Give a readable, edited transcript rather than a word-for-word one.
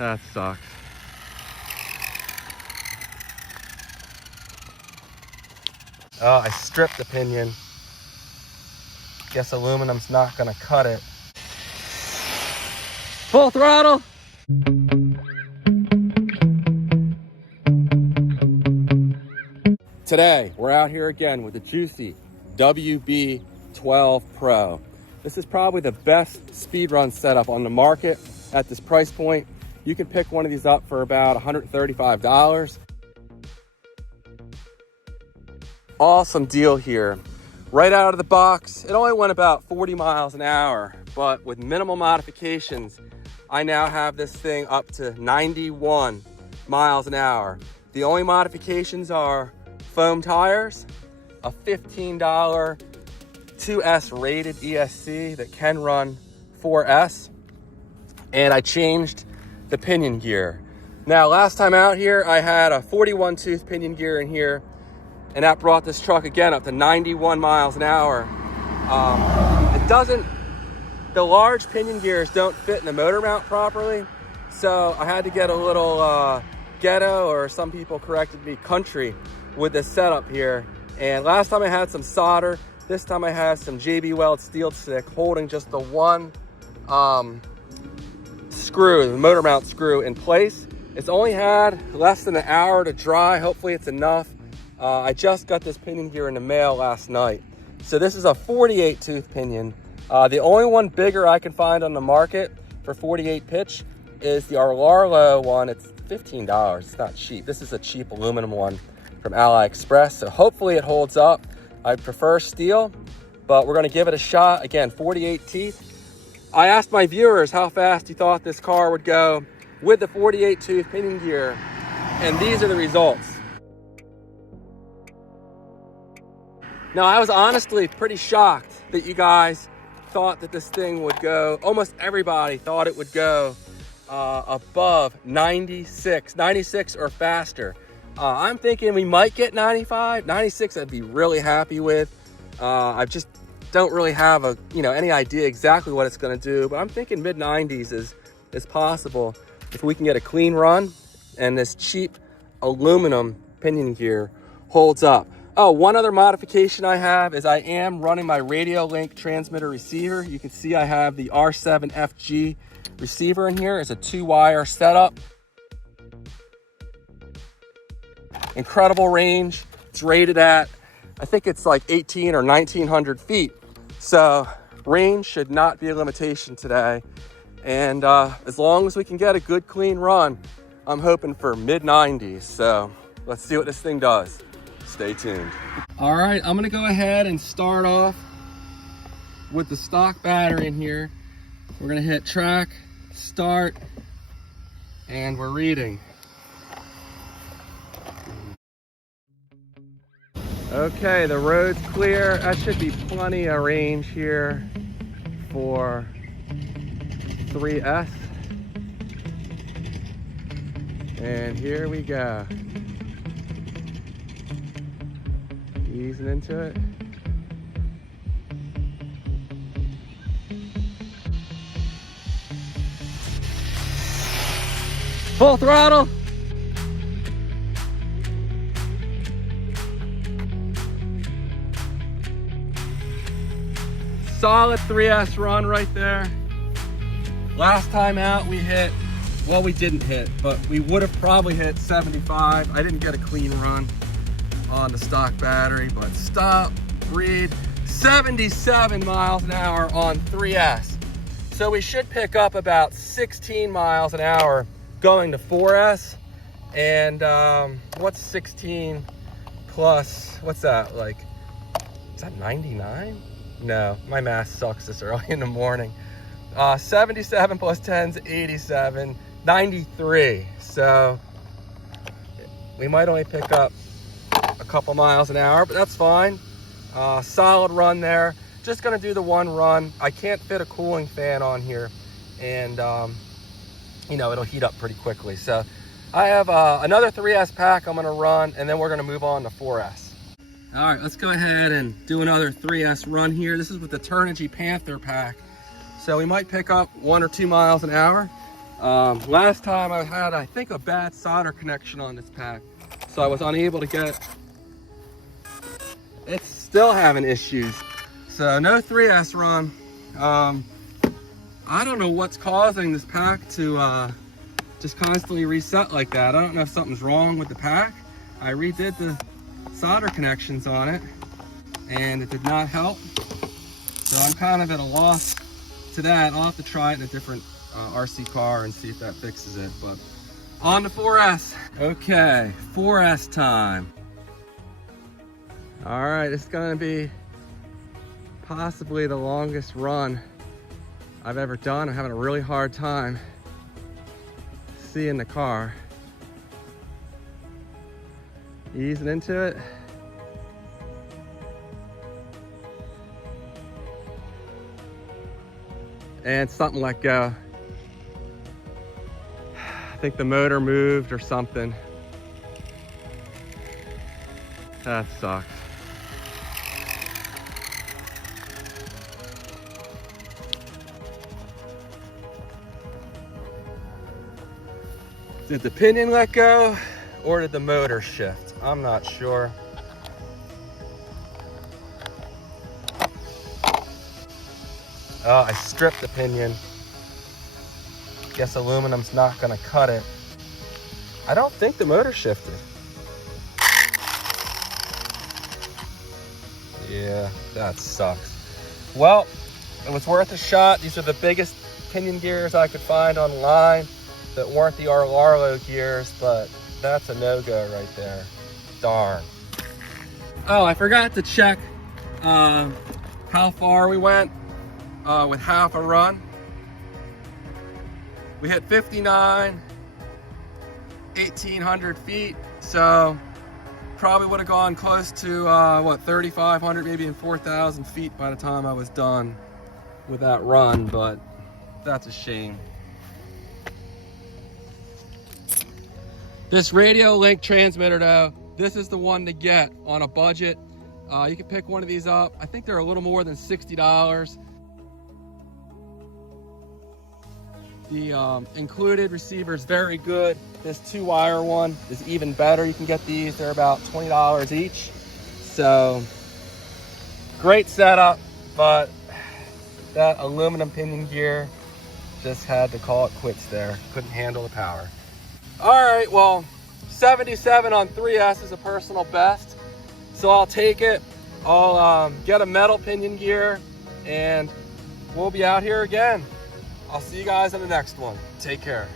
That sucks. Oh, I stripped the pinion. Guess aluminum's not gonna cut it. Full throttle! Today, we're out here again with the Jiusi WB12Pro. This is probably the best speedrun setup on the market at this price point. You can pick one of these up for about $135. Awesome deal here. Right out of the box, it only went about 40 miles an hour, but with minimal modifications, I now have this thing up to 91 miles an hour. The only modifications are foam tires, a $15 2S rated ESC that can run 4S, and I changed the pinion gear. Now, last time out here, I had a 41 tooth pinion gear in here, and that brought this truck again up to 91 miles an hour. The large pinion gears don't fit in the motor mount properly, so I had to get a little ghetto, or some people corrected me, country, with this setup here. And last time I had some solder, this time I had some JB Weld steel stick holding just the one screw, the motor mount screw, in place. It's only had less than an hour to dry. Hopefully it's enough. I just got this pinion gear in the mail last night. So this is a 48 tooth pinion. The only one bigger I can find on the market for 48 pitch is the Rlaarlo one. It's $15. It's not cheap. This is a cheap aluminum one from AliExpress. So hopefully it holds up. I prefer steel, but we're gonna give it a shot. Again, 48 teeth. I asked my viewers how fast you thought this car would go with the 48 tooth pinion gear, and these are the results. Now, I was honestly pretty shocked that you guys thought that this thing would go, almost everybody thought it would go above 96 or faster. I'm thinking we might get 95, 96 I'd be really happy with. I just don't really have any idea exactly what it's gonna do, but I'm thinking mid 90s is possible if we can get a clean run and this cheap aluminum pinion gear holds up. Oh, one other modification I have is I am running my Radio Link transmitter receiver. You can see I have the R7FG receiver in here. It's a 2-wire setup. Incredible range. It's rated at, I think it's like 18 or 1900 feet. So range should not be a limitation today. And as long as we can get a good clean run, I'm hoping for mid 90s. So let's see what this thing does. Stay tuned. All right, I'm gonna go ahead and start off with the stock battery in here. We're gonna hit track, start, and we're reading. Okay, the road's clear. That should be plenty of range here for 3S. And here we go. Easing into it. Full throttle. Solid 3S run right there. Last time out we hit, well, we didn't hit, but we would have probably hit 75. I didn't get a clean run on the stock battery, but stop, read, 77 miles an hour on 3S. So we should pick up about 16 miles an hour going to 4S. And what's 16 plus, what's that, like, is that 99? No, my math sucks this early in the morning. 77 plus 10 is 87, 93. So we might only pick up a couple miles an hour, but that's fine. Solid run there. Just gonna do the one run. I can't fit a cooling fan on here, and it'll heat up pretty quickly. So I have another 3S pack I'm gonna run, and then we're gonna move on to 4S. All right, let's go ahead and do another 3S run here. This is with the Turnigy Panther pack. So we might pick up 1 or 2 miles an hour. Last time I had, I think, a bad solder connection on this pack, so I was unable to get, it's still having issues. So no 3S run. I don't know what's causing this pack to just constantly reset like that. I don't know if something's wrong with the pack. I redid the solder connections on it and it did not help. So I'm kind of at a loss to that. I'll have to try it in a different RC car and see if that fixes it. But on to 4S. Okay, 4S time. All right, it's gonna be possibly the longest run I've ever done. I'm having a really hard time seeing the car. Easing into it. And something let go. I think the motor moved or something. That sucks. Did the pinion let go or did the motor shift? I'm not sure. Oh, I stripped the pinion. Guess aluminum's not gonna cut it. I don't think the motor shifted. Yeah, that sucks. Well, it was worth a shot. These are the biggest pinion gears I could find online that weren't the Rlaarlo gears, but that's a no-go right there. Darn. Oh, I forgot to check how far we went with half a run. We hit 59, 1,800 feet, so probably would have gone close to, what, 3,500, maybe in 4,000 feet by the time I was done with that run, but that's a shame. This radio link transmitter though, this is the one to get on a budget. You can pick one of these up. I think they're a little more than $60. The included receiver is very good. This 2-wire one is even better. You can get these, they're about $20 each. So, great setup, but that aluminum pinion gear, just had to call it quits there. Couldn't handle the power. All right, well, 77 on 3S is a personal best, so I'll take it. I'll get a metal pinion gear, and we'll be out here again. I'll see you guys in the next one. Take care.